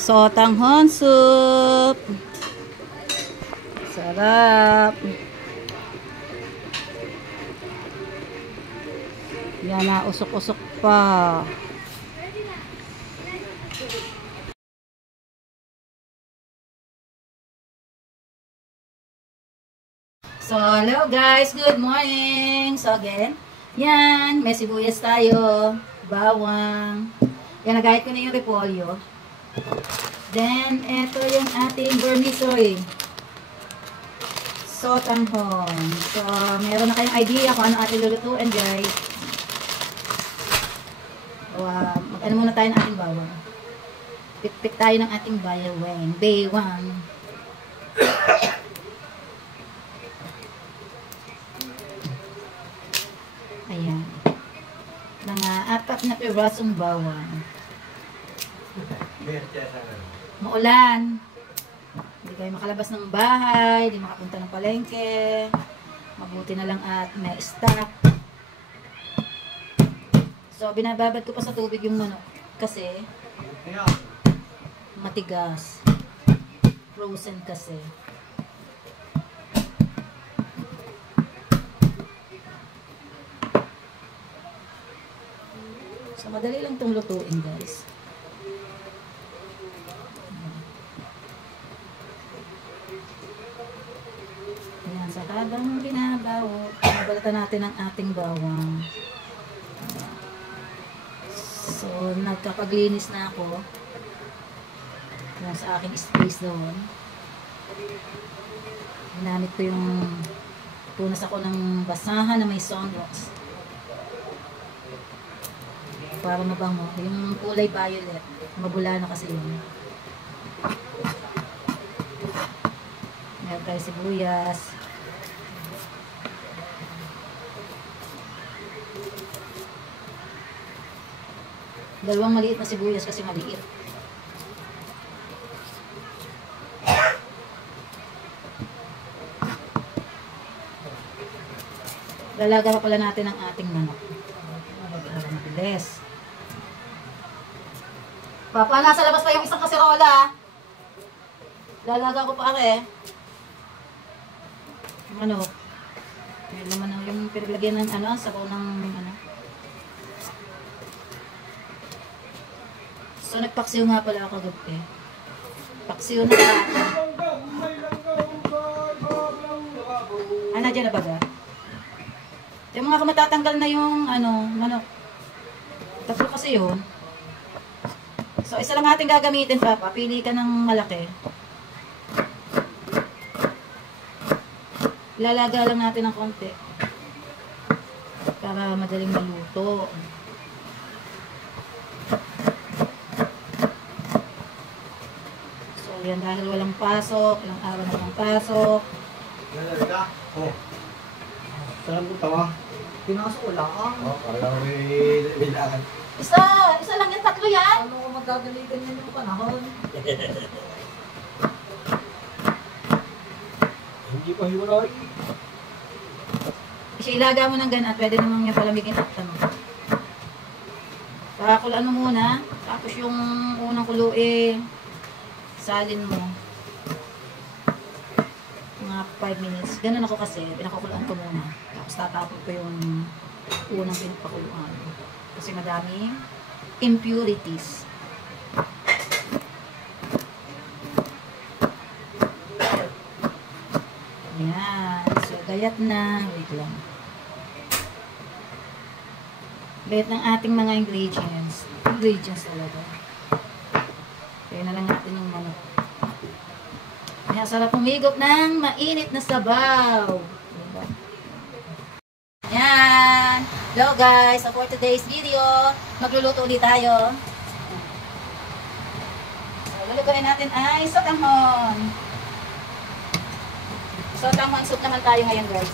Sotanghon soup. Sarap. Yan na, usok-usok pa. So, hello guys, good morning. So again, yan, may sibuyas tayo, bawang. Yan, nagahit ko na yung repolyo. Then, ito yung ating vermicelli. Sotanghon. So, meron na kayong idea kung ano ating lulutuin, guys. Mag-ano muna tayo ng ating bawang. Pit-pit tayo ng ating bawang. Ayan. Mga 4 na pirasong bawang. Maulan. Hindi kayo makalabas ng bahay, hindi makapunta ng palengke. Mabuti na lang at may stock. So, binababad ko pa sa tubig yung manok. Kasi, matigas. Frozen kasi. So, madali lang itong lutuin, guys. Ayan, sa habang binabalatan natin ang ating bawang. So, nagkapaglinis na ako. Ayan, sa aking space doon. Ginamit ko yung punas ako ng basahan na may sunrocks. Para mabango. Yung kulay violet. Mabula na kasi yun. Meron tayo sibuyas. Dalawang maliit na sibuyas kasi maliit. Lalaga pa pala natin ang ating manok. Mabilis. Papa, nasa labas pa yung isang kasirola. Lalaga ko pa are. Ano? May naman yung pinaglagyan ng sabaw ng ano. So, nagpaksiw nga pala ako gabi. Paksiw na ka. Dyan na baga? Yung mga matatanggal na yung manok. Tatlo kasi yun. So, isa lang ating gagamitin, Papa. Pili ka ng malaki. Ilalaga lang natin ng konti. Para madaling maluto. So, yan dahil walang pasok. Ilang araw na walang pasok. Nalalaga? Oo. Saan mo tawa? Pinasok ko lang. Parang may lakan. Isa lang yung tatlo yan. Ano ko magagalitan yan yung panahon? Hindi pa hiwalay. Kasi ilaga mo ng ganun at pwede namang yung palamigin at Pakulaan mo muna. Tapos yung unang kulo salin mo. Mga 5 minutes. Ganun ako kasi. Pinakukulaan ko muna. Tapos tatapon ko yung unang pinapakuluan. Kasi madaming impurities. Ayan. So, gayat na. Wait lang. Gayat ng ating mga ingredients. Ingredients talaga. Kaya na lang natin yung manok. Kaya sarap humigop ng mainit na sabaw. Diba? Yan. Hello guys. So for today's video, magluluto ulit tayo. So, lulutuin natin ay sotanghon. Sotanghon soup naman tayo ngayon guys.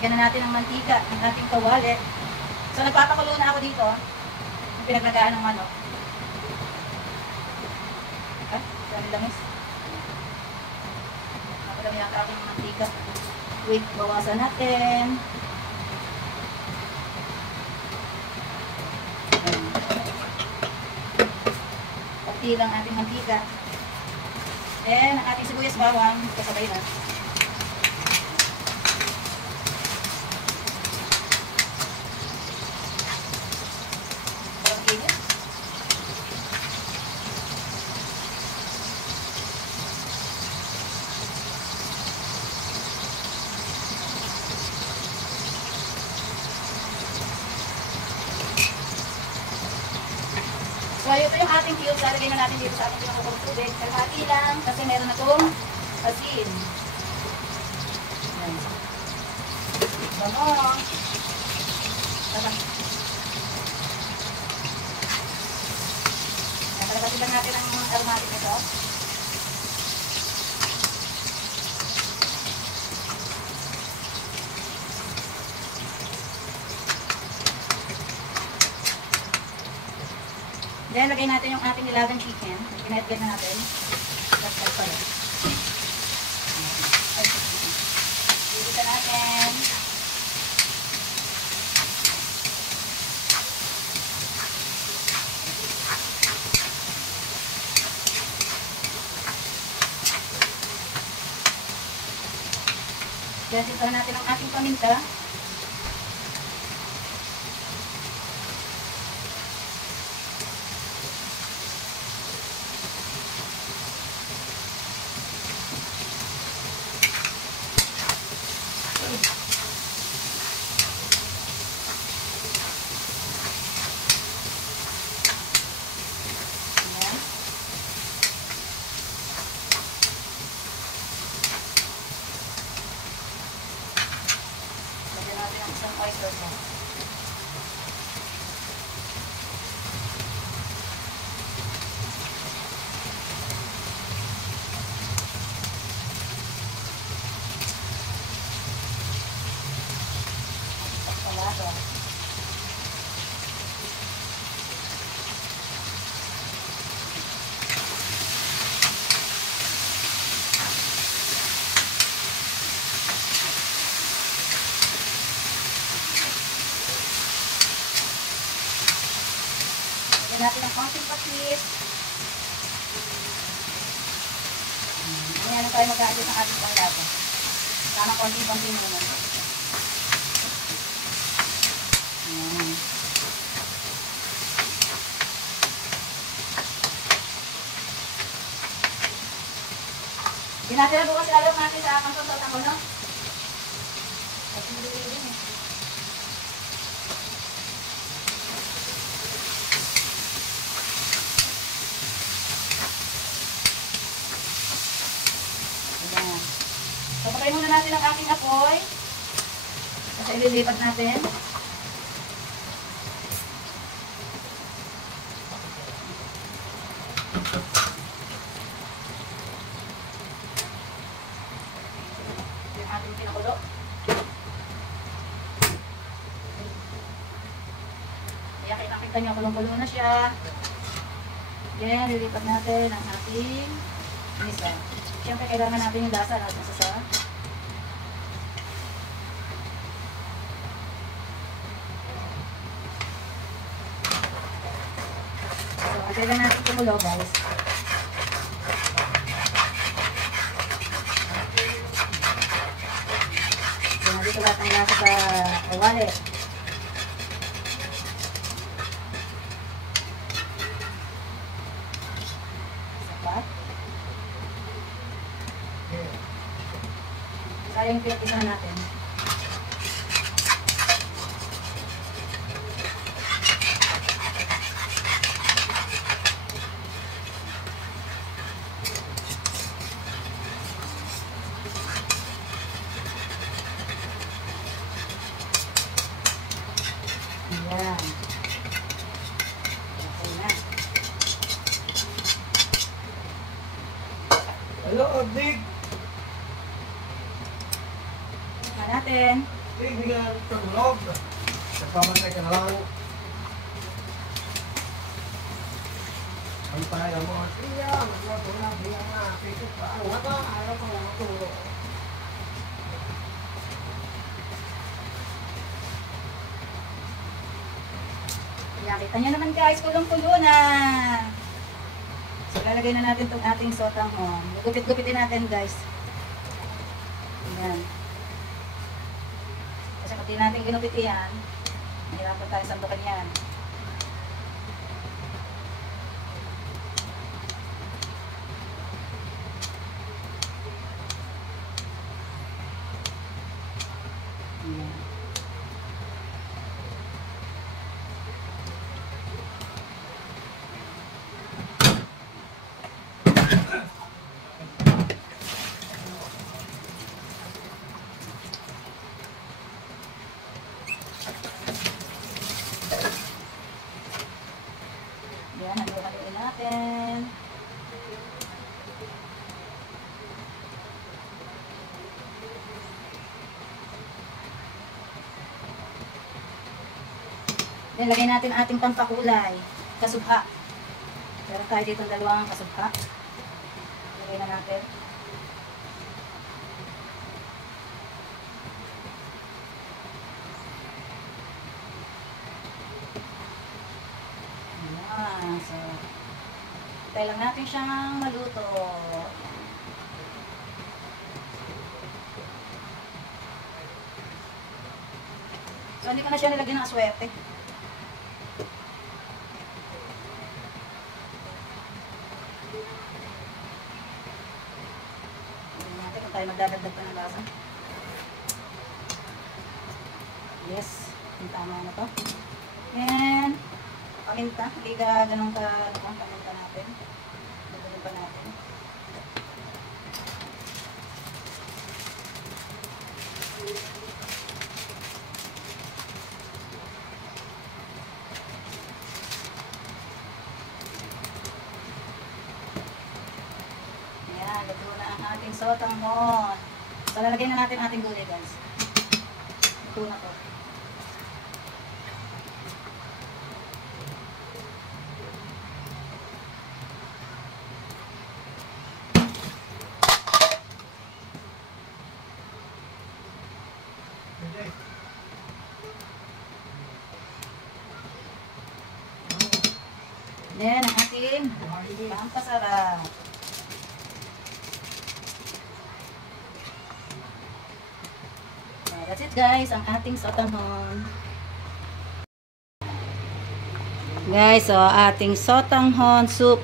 Lagyan na natin ng mantika, ng ating kawali. So, nagpapakulo na ako dito. Yung pinaglagaan ng manok. Dami langis. na yata ako ng mantika. Wait, bawasan natin. Pati lang ating mantika. Then, ang ating sibuyas bawang, kasabay na. Okay. So, ito yung ating cubes. Lalagay na natin dito sa ating pinakukong tubig. Kalahati lang kasi meron na itong asin. Ayan. Bango. Kalahati lang natin ang aromatic nito. Then, lagay natin yung ating nilagang chicken. Pinahitgan na natin. Lagay pa rin. Dito natin. Then, dito natin ang ating paminta. Isang oyster sauce. Salado. Natin ang konting patis. Ayan na tayo mag-aadit ng ating panglato. Sana konting-konting naman. Ayan. Pinatira bukas lalo natin sa akang sosot ang ulo. At hindi din eh. So, patayin muna natin ang ating apoy. Kasi ililipat natin. Yung ating pinakulo. Kaya kita nyo, kulong-kulo na siya. Yan, lilipat natin ang ating misa. Siyempre, kailangan natin yung lasa natin sa So, kailangan natin kumulo, guys. So, dito lahat ang lasa sa wallet. Sapat. Sayang yung pinag-isahan natin. Ayan. Okay na. Hello, Abdig! Natin. Abdig, bigyan ito ng log. Nagpamantay ka na lang. Ang tayo mo. Iya, magwato na. Bigyan na. Pitot pa. Ano ba? Ayaw ko lang ito. Ayan, kita nyo naman guys, kulong-kulo na. So, lalagay na natin itong ating sotanghon. Gupit-gupitin natin guys. Ayan. Kasi kung di natin ginupit yan, mahirapan tayo sandukan yan. Ayan. Yan, haluin natin. Then, lagay natin ating pampakulay. Kasubha. Meron tayo dito dalawang kasubha. Lagay na natin. Ayan. So, hintay lang natin siyang maluto. So, hindi ko na siya nilagyan ng aswerte. Tignan natin kung tayo magdadagdag pa ng lasa. Yes, yung tama na to. And, paminta. Hindi ka ganun ka, paminta natin. Dagdagan pa natin. Ayan, luto na ang ating sotanghon. So, lalagyan na natin ating gulay guys. Luto na to. Then, ang ating pampasarap. So, that's it guys, ang ating sotanghon. Guys, so ating sotanghon soup.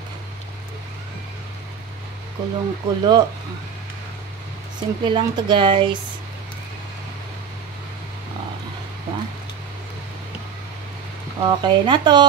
Kulong-kulo. Simple lang to guys. Diba? Okay na to.